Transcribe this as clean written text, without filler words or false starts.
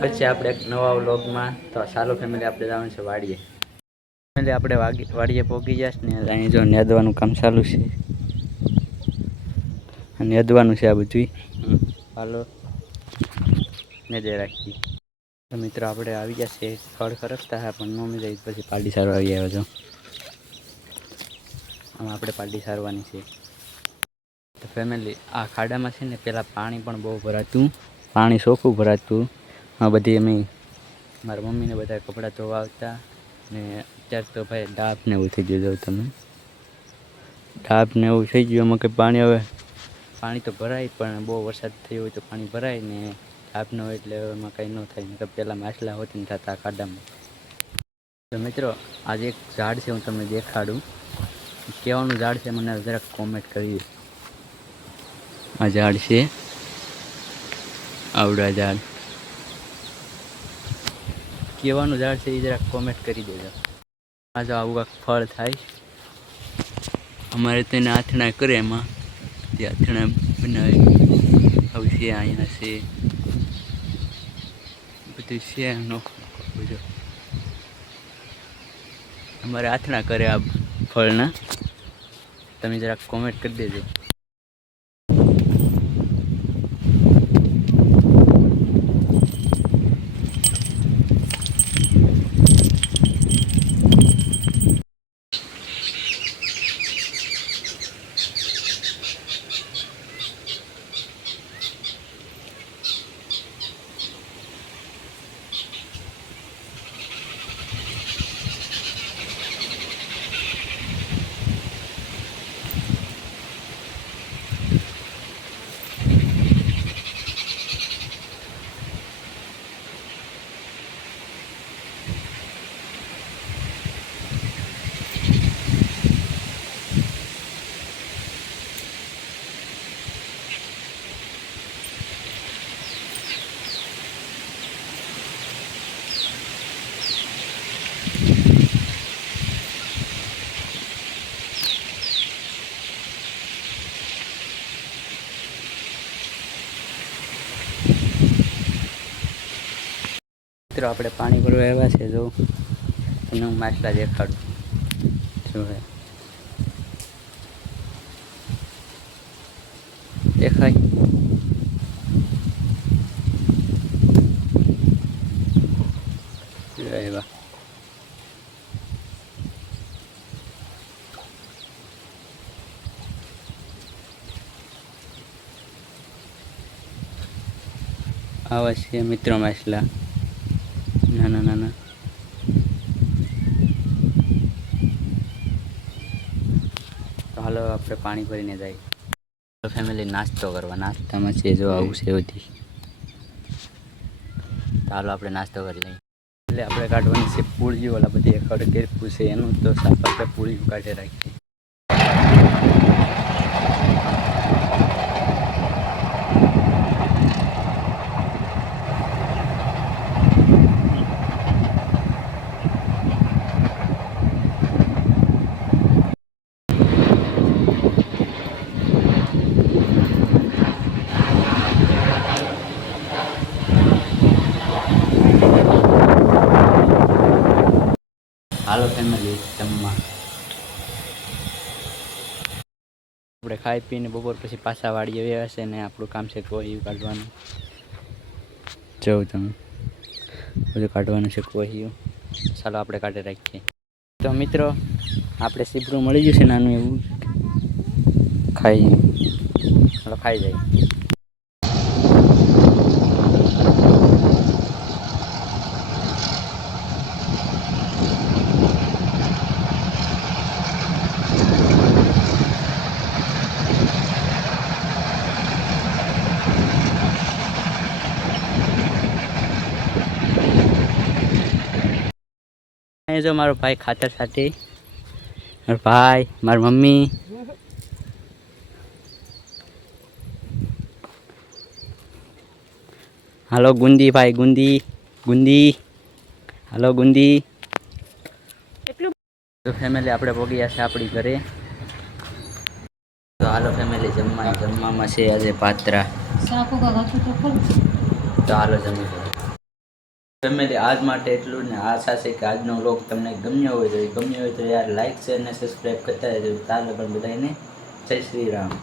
પછી આપણે એક નવા વ્લોગમાં તો ચાલો ફેમિલી આપણે જવાનું છે વાડીએ. ફેમિલી આપણે વાડીએ પહોંચી જશે ને અહીં જો નેદવાનું કામ ચાલુ છે. નેદવાનું છે આ બધું. હાલો નેદે રાખીએ. તો મિત્રો આપણે આવી જશે ફળ ખરસતા હા પણ મમ્મી જાય પછી પાલટી સારવા આવી આવ્યો છો. આમાં આપણે પાલટી સારવાની છે. તો ફેમિલી આ ખાડામાં છે ને પહેલાં પાણી પણ બહુ ભરાતું, પાણી ચોખ્ખું ભરાતું. આ બધી અમે મારા મમ્મીને બધા કપડાં ધોવા આવતા ને અત્યારે તો ભાઈ ડાબ ને એવું થઈ ગયું. તમે ડાબ ને એવું થઈ ગયું એમાં કંઈ પાણી હવે પાણી તો ભરાય પણ બહુ વરસાદ થયો હોય તો પાણી ભરાય ને ડાબ ન હોય એટલે એમાં કંઈ ન થાય. ને પહેલાં માછલા હોતી ને થતા ખાડામાં. તો મિત્રો આજે એક ઝાડ છે હું તમને દેખાડું. કેવાનું ઝાડ છે મને જરાક કોમેન્ટ કરી. આ ઝાડ છે આવડા ઝાડ કેવાનું ઝાડ છે એ જરાક કોમેન્ટ કરી દેજો. આ જો આવું કાંક ફળ થાય અમારે તેને આથણા કરે એમાં તે આથણા બનાવે આવું છે. અહીંયા છે બધું છે એનો બધું અમારે આથણા કરે આ ફળના. તમે જરાક કોમેન્ટ કરી દેજો. મિત્રો આપણે પાણી ભરવા આવ્યા છે. જો તમને હું માછલા દેખાડું. જો દેખાય એવા આવા છે મિત્રો માછલા નાના નાના. તો હાલો આપણે પાણી ભરીને જાય. તો ફેમિલી નાસ્તો કરવા. નાસ્તામાં છે જો આવું છે બધી. તો હાલો આપણે નાસ્તો કરી લઈએ. એટલે આપણે કાઢવાની છે પૂળીઓ. ઓલા બધી ખડ કેરપું છે એનું તો સાફ આપણે પૂળીઓ કાઢી રાખીએ. હાલો ફેમિલી જમવા. આપણે ખાઈ પીને બપોર પછી પાછા વાડીએ આવ્યા હશે ને આપણું કામ છે કોહિયું કાઢવાનું. જવું તમે બધું કાઢવાનું છે કોહિયું. ચાલો આપણે કાઢી રાખીએ. તો મિત્રો આપણે સીપરું મળી ગયું છે નાનું એવું. ખાઈ ચાલો ખાઈ જાય. જો મારો ભાઈ ખાતર સાથે, મારો ભાઈ, મારી મમ્મી. હાલો ગુંદી ભાઈ, ગુંદી ગુંદી. હાલો ગુંદી. તો ફેમિલી આપણે પહોંચી ગયા છે આપણી ઘરે. તો હાલો ફેમિલી જમવામાં છે આજે પાત્રા. તો હાલો જમી. ફેમિલી આજ માટે એટલું ને આશા છે કે આજનો વ્લોગ તમને ગમ્યો હોય તો યાર લાઇક શેર ને સબસ્ક્રાઈબ કરતા રહેજો. ચાલો પણ બધાને જય શ્રી રામ.